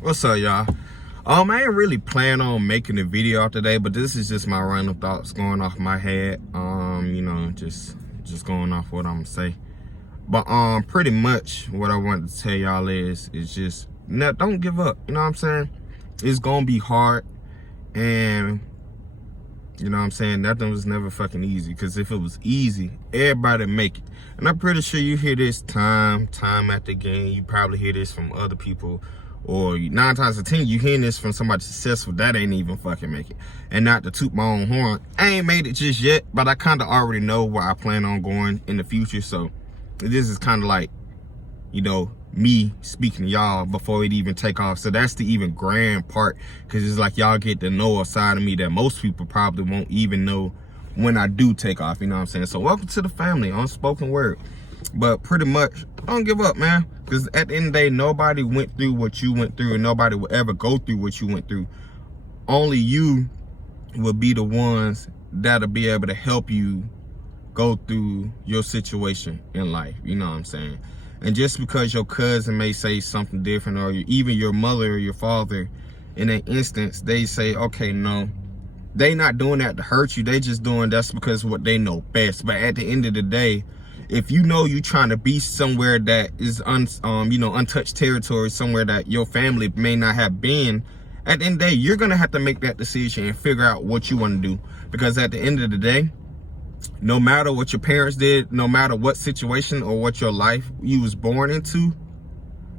What's up, y'all? I ain't really plan on making a video out today, but this is just my random thoughts going off my head. Just going off what I'm gonna say. But pretty much what I wanted to tell y'all is just don't give up. You know what I'm saying? It's gonna be hard, and you know what I'm saying, nothing was never fucking easy. Because if it was easy, everybody make it. And I'm pretty sure you hear this time after again. You probably hear this from other people. Or 9 times out of 10, you hearing this from somebody successful that ain't even fucking make it. And not to toot my own horn, I ain't made it just yet, but I kind of already know where I plan on going in the future. So this is kind of like, you know, me speaking to y'all before it even take off. So that's the even grand part, because it's like y'all get to know a side of me that most people probably won't even know when I do take off. You know what I'm saying? So welcome to the family, Unspoken Word. But pretty much, don't give up, man. Because at the end of the day, nobody went through what you went through, and nobody will ever go through what you went through. Only you will be the ones that'll be able to help you go through your situation in life. You know what I'm saying? And just because your cousin may say something different, or even your mother or your father, in an instance, they say, okay, no, they not doing that to hurt you. They just doing that's because what they know best. But at the end of the day, if you know you trying to be somewhere that is untouched territory, somewhere that your family may not have been, at the end of the day, you're gonna have to make that decision and figure out what you want to do. Because at the end of the day, no matter what your parents did, no matter what situation or what your life you was born into,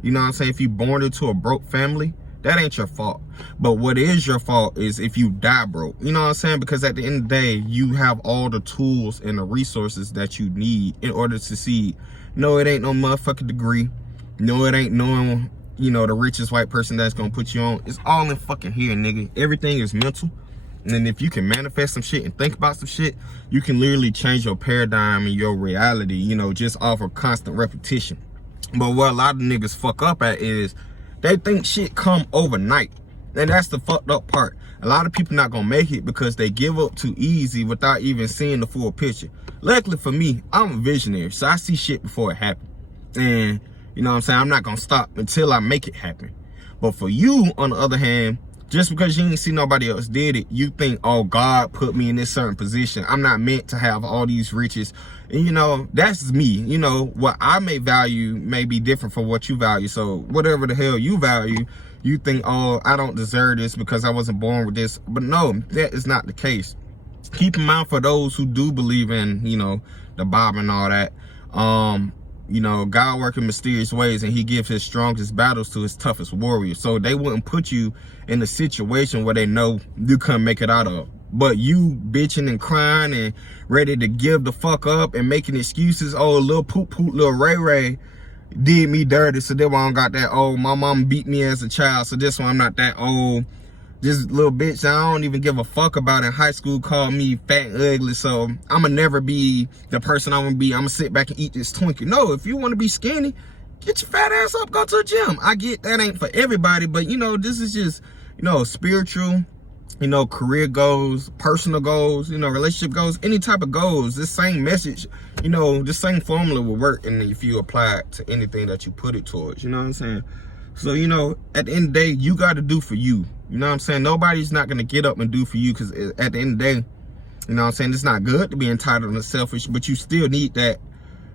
you know what I'm saying? If you born into a broke family, that ain't your fault. But what is your fault is if you die broke. You know what I'm saying? Because at the end of the day, you have all the tools and the resources that you need in order to succeed. No, it ain't no motherfucking degree. No, it ain't knowing, you know, the richest white person that's gonna put you on. It's all in fucking here, nigga. Everything is mental. And if you can manifest some shit and think about some shit, you can literally change your paradigm and your reality, you know, just off of constant repetition. But what a lot of niggas fuck up at is they think shit come overnight. And that's the fucked up part. A lot of people not gonna make it because they give up too easy without even seeing the full picture. Luckily for me, I'm a visionary, so I see shit before it happens. And you know what I'm saying, I'm not gonna stop until I make it happen. But for you, on the other hand, just because you ain't see nobody else did it, you think, oh, God put me in this certain position. I'm not meant to have all these riches. And you know, that's me. You know, what I may value may be different from what you value. So whatever the hell you value, you think, oh, I don't deserve this because I wasn't born with this. But no, that is not the case. Keep in mind, for those who do believe in, you know, the Bible and all that, you know, God works in mysterious ways, and he gives his strongest battles to his toughest warriors. So they wouldn't put you in a situation where they know you couldn't make it out of. But you bitching and crying and ready to give the fuck up and making excuses. Oh, little poop, little Ray did me dirty, so that one I don't got that. Oh, my mom beat me as a child, so this one I'm not that old. This little bitch I don't even give a fuck about in high school called me fat and ugly, so I'ma never be the person I wanna be. I'ma sit back and eat this Twinkie. No, if you wanna be skinny, get your fat ass up, go to the gym. I get that ain't for everybody, but you know, this is just, you know, spiritual, you know, career goals, personal goals, you know, relationship goals, any type of goals. This same message, you know, this same formula will work, and if you apply it to anything that you put it towards, you know what I'm saying? So, you know, at the end of the day, you got to do for you. You know what I'm saying? Nobody's not going to get up and do for you, because at the end of the day, you know what I'm saying, it's not good to be entitled and selfish, but you still need that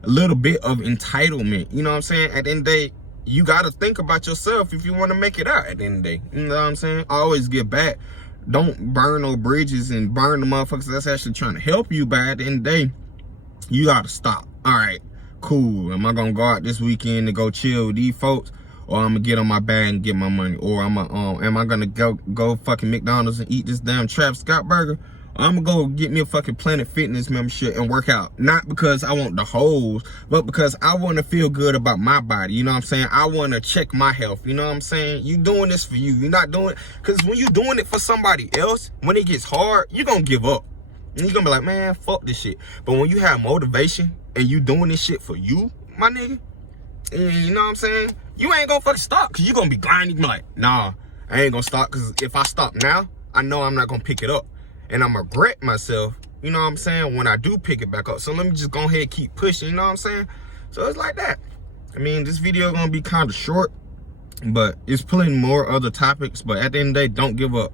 little bit of entitlement. You know what I'm saying? At the end of the day, you got to think about yourself if you want to make it out at the end of the day. You know what I'm saying? Always give back. Don't burn no bridges and burn the motherfuckers that's actually trying to help you, but at the end of the day, you got to stop. All right, cool. Am I going to go out this weekend to go chill with these folks? Or I'm gonna get on my bag and get my money? Or am I gonna go fucking McDonald's and eat this damn Travis Scott burger? Or I'm gonna go get me a fucking Planet Fitness membership and work out. Not because I want the hoes, but because I want to feel good about my body. You know what I'm saying? I want to check my health. You know what I'm saying? You doing this for you. You're not doing it because when you doing it for somebody else, when it gets hard, you're gonna give up. And you're gonna be like, man, fuck this shit. But when you have motivation and you doing this shit for you, my nigga, you know what I'm saying? You ain't gonna fucking stop, because you're gonna be grinding. Like, nah, I ain't gonna stop, because if I stop now, I know I'm not gonna pick it up. And I'm regret myself, you know what I'm saying, when I do pick it back up. So let me just go ahead and keep pushing, you know what I'm saying? So it's like that. I mean, this video gonna be kind of short. But it's plenty more other topics. But at the end of the day, don't give up.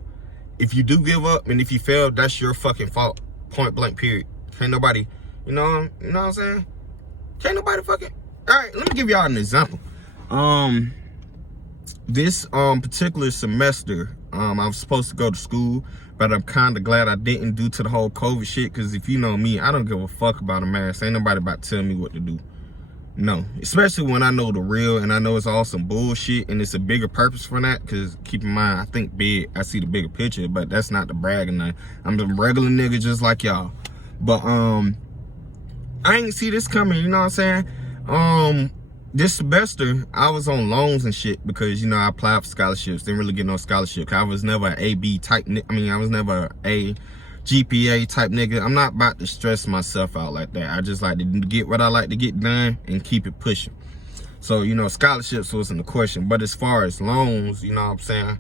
If you do give up and if you fail, that's your fucking fault. Point blank, period. Can't nobody, you know what I'm saying? Can't nobody fucking. All right, let me give y'all an example. This particular semester, I was supposed to go to school, but I'm kind of glad I didn't due to the whole COVID shit. Because if you know me, I don't give a fuck about a mask. Ain't nobody about to tell me what to do. No, especially when I know the real and I know it's all some bullshit and it's a bigger purpose for that. Because keep in mind, I think big, I see the bigger picture, but that's not the bragging thing. I'm the regular nigga just like y'all. But I ain't see this coming, you know what I'm saying? This semester I was on loans and shit because, you know, I applied for scholarships, didn't really get no scholarship. I was never an AB type, I was never a GPA type nigga. I'm not about to stress myself out like that. I just like to get what I like to get done and keep it pushing. So, you know, scholarships wasn't the question. But as far as loans, you know what I'm saying?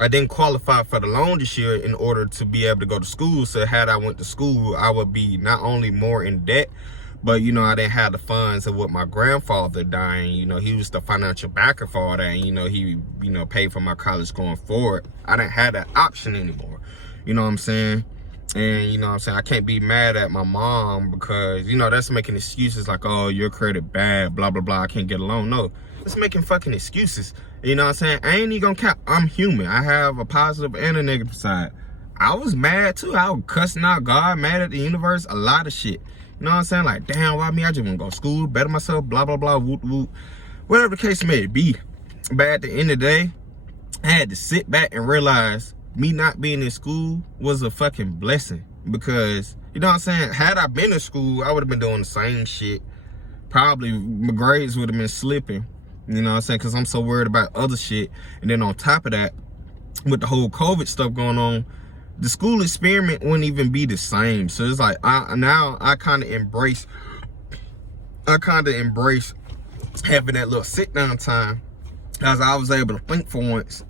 I didn't qualify for the loan this year in order to be able to go to school. So had I went to school, I would be not only more in debt, but, you know, I didn't have the funds of what my grandfather dying. You know, he was the financial backer for all that. And, you know, he, you know, paid for my college going forward. I didn't have that option anymore. You know what I'm saying? And, you know what I'm saying? I can't be mad at my mom because, you know, that's making excuses like, oh, your credit bad, blah, blah, blah. I can't get a loan. No, it's making fucking excuses. You know what I'm saying? I ain't even gonna count. I'm human. I have a positive and a negative side. I was mad too. I was cussing out God, mad at the universe, a lot of shit. You know what I'm saying? Like, damn, why me? I just want to go to school, better myself, blah, blah, blah, whoop, whoop. Whatever the case may be. But at the end of the day, I had to sit back and realize me not being in school was a fucking blessing. Because, you know what I'm saying? Had I been in school, I would have been doing the same shit. Probably my grades would have been slipping. You know what I'm saying? Because I'm so worried about other shit. And then on top of that, with the whole COVID stuff going on, the school experiment wouldn't even be the same. So it's like, I kind of embrace having that little sit down time, as I was able to think for once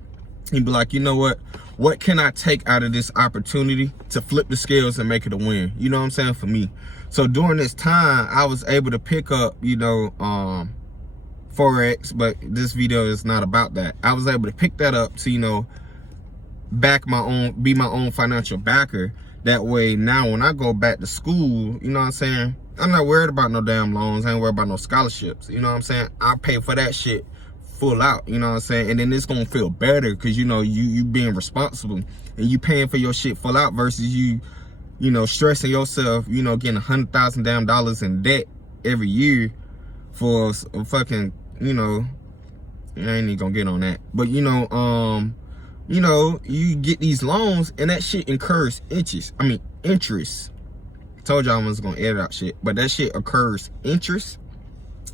and be like, you know what can I take out of this opportunity to flip the scales and make it a win? You know what I'm saying? For me. So during this time, I was able to pick up, you know, Forex, but this video is not about that. I was able to pick that up to, you know, be my own financial backer. That way now when I go back to school, you know what I'm saying, I'm not worried about no damn loans. I ain't worried about no scholarships. You know what I'm saying? I pay for that shit full out, you know what I'm saying? And then it's gonna feel better because, you know, you being responsible and you paying for your shit full out versus you know, stressing yourself, you know, getting $100,000 damn dollars in debt every year for a fucking, you know, I ain't even gonna get on that. But, you know, you get these loans and that shit incurs interest. I told y'all I was gonna edit out shit, but that shit occurs interest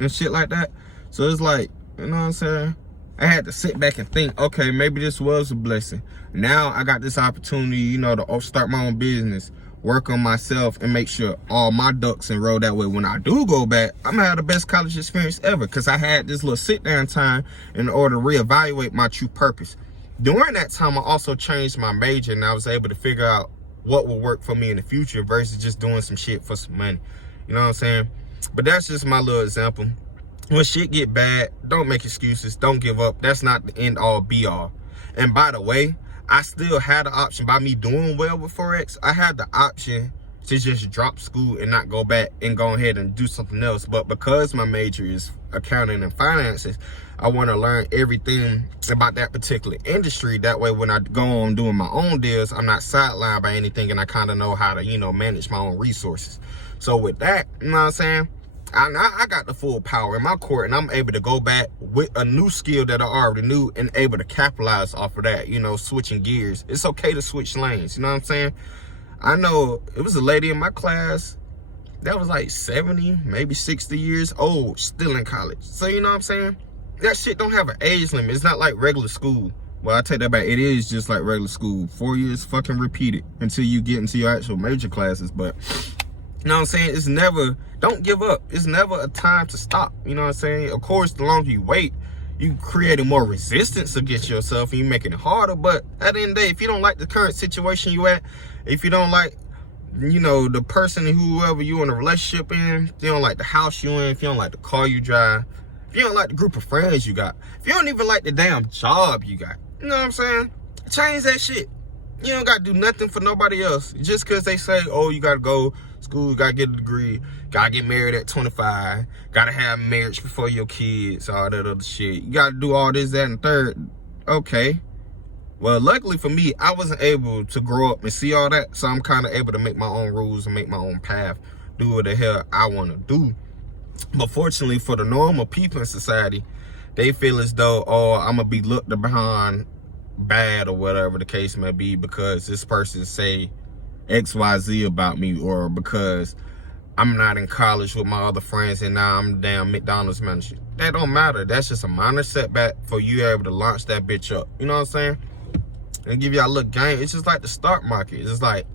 and shit like that. So it's like, you know what I'm saying? I had to sit back and think, okay, maybe this was a blessing. Now I got this opportunity, you know, to start my own business, work on myself, and make sure all my ducks in a row. That way, when I do go back, I'm gonna have the best college experience ever because I had this little sit down time in order to reevaluate my true purpose. During that time, I also changed my major and I was able to figure out what will work for me in the future versus just doing some shit for some money. You know what I'm saying? But that's just my little example. When shit get bad, don't make excuses. Don't give up. That's not the end all be all. And by the way, I still had the option by me doing well with Forex. I had the option to just drop school and not go back and go ahead and do something else. But because my major is accounting and finances, I want to learn everything about that particular industry. That way, when I go on doing my own deals, I'm not sidelined by anything and I kind of know how to, you know, manage my own resources. So with that, you know what I'm saying? I got the full power in my court and I'm able to go back with a new skill that I already knew and able to capitalize off of that, you know, switching gears. It's okay to switch lanes, you know what I'm saying? I know it was a lady in my class that was like 70, maybe 60 years old, still in college. So, you know what I'm saying? That shit don't have an age limit. It's not like regular school. Well, I take that back. It is just like regular school. 4 years fucking repeated until you get into your actual major classes. But, you know what I'm saying? It's never, don't give up. It's never a time to stop. You know what I'm saying? Of course, the longer you wait, you creating more resistance against yourself and you making it harder. But at the end of the day, if you don't like the current situation you at, if you don't like, you know, the person, whoever you in a relationship in, if you don't like the house you in, if you don't like the car you drive, if if you don't like the group of friends you got, if you don't even like the damn job you got, you know what I'm saying? Change that shit. You don't got to do nothing for nobody else. Just because they say, oh, you got to go school, you got to get a degree, got to get married at 25, got to have marriage before your kids, all that other shit. You got to do all this, that, and third. Okay. Well, luckily for me, I wasn't able to grow up and see all that, so I'm kind of able to make my own rules and make my own path, do what the hell I want to do. But fortunately for the normal people in society, they feel as though, oh, I'm going to be looked behind bad or whatever the case may be because this person say XYZ about me, or because I'm not in college with my other friends and now I'm damn McDonald's manager. That don't matter. That's just a minor setback for you able to launch that bitch up. You know what I'm saying? And give y'all a little game. It's just like the stock market. It's like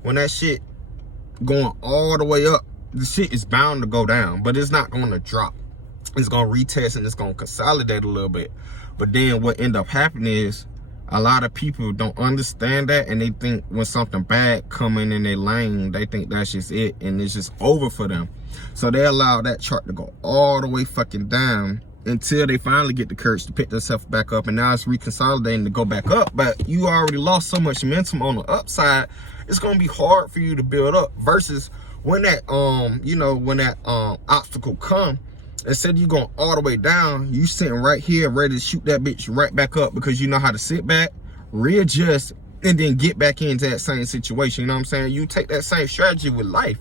when that shit going all the way up, the shit is bound to go down, but it's not going to drop. It's going to retest and it's going to consolidate a little bit. But then what end up happening is a lot of people don't understand that, and they think when something bad coming in their lane, they think that's just it and it's just over for them. So they allow that chart to go all the way fucking down until they finally get the courage to pick themselves back up, and now it's reconsolidating to go back up. But you already lost so much momentum on the upside, it's gonna be hard for you to build up. Versus when that obstacle come, instead of you going all the way down, you sitting right here ready to shoot that bitch right back up because you know how to sit back, readjust, and then get back into that same situation. You know what I'm saying? You take that same strategy with life.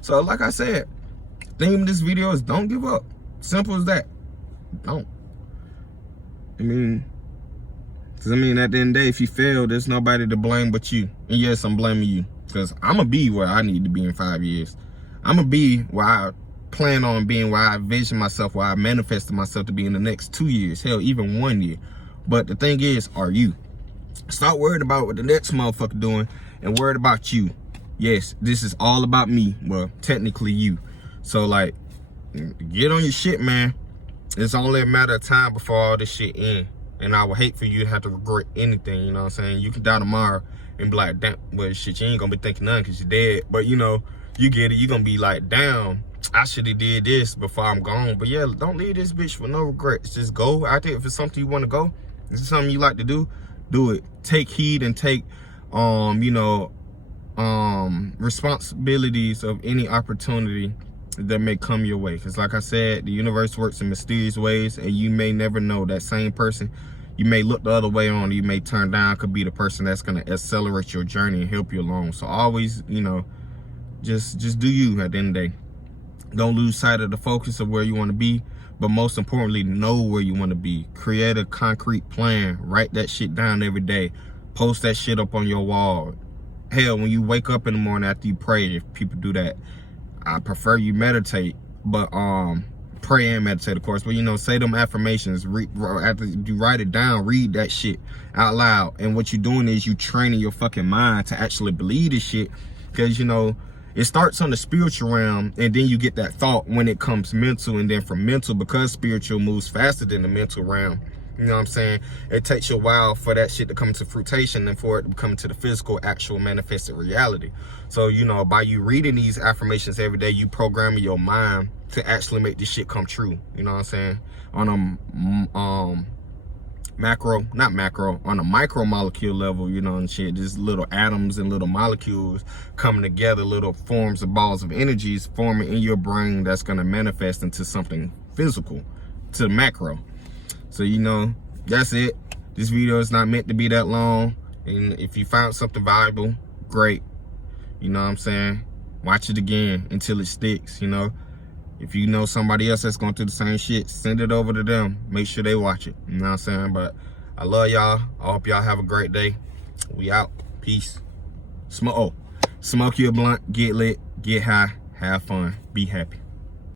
So like I said, the theme of this video is don't give up. Simple as that. Don't. At the end of the day, if you fail, there's nobody to blame but you. And yes, I'm blaming you, because I'm going to be where I need to be in 5 years. I'm going to be where I plan on being, where I vision myself, where I manifested myself to be in the next 2 years, hell, even 1 year. But the thing is, are you? Stop worried about what the next motherfucker doing and worried about you. Yes, this is all about me. Well, technically you. So, like, get on your shit, man. It's only a matter of time before all this shit ends. And I would hate for you to have to regret anything, you know what I'm saying? You can die tomorrow and be like, damn, well, shit, you ain't gonna be thinking nothing because you're dead. But, you know, you get it. You're gonna be like, damn, I should have did this before I'm gone. But, yeah, don't leave this bitch with no regrets. Just go out there. If it's something you want to go, if it's something you like to do it. Take heed and take, responsibilities of any opportunity that may come your way. Because like I said, the universe works in mysterious ways, and you may never know that same person you may look the other way on, you may turn down, could be the person that's going to accelerate your journey and help you along. So always, just do you at the end of the day. Don't lose sight of the focus of where you want to be, but most importantly, know where you want to be. Create a concrete plan. Write that shit down every day. Post that shit up on your wall. Hell, when you wake up in the morning after you pray, if people do that, I prefer you meditate, but pray and meditate, of course. But say them affirmations. After you write it down, read that shit out loud. And what you're doing is you training your fucking mind to actually believe this shit, because it starts on the spiritual realm, and then you get that thought when it comes mental, and then from mental, because spiritual moves faster than the mental realm. You know what I'm saying? It takes you a while for that shit to come to fruition and for it to come to the physical, actual manifested reality. So, by you reading these affirmations every day, you programming your mind to actually make this shit come true. You know what I'm saying? On a on a micro molecule level, and shit, just little atoms and little molecules coming together, little forms of balls of energies forming in your brain that's going to manifest into something physical, to the macro. So, that's it. This video is not meant to be that long. And if you found something valuable, great. You know what I'm saying? Watch it again until it sticks, If you know somebody else that's going through the same shit, send it over to them. Make sure they watch it. You know what I'm saying? But I love y'all. I hope y'all have a great day. We out. Peace. Smoke your blunt, get lit, get high, have fun, be happy.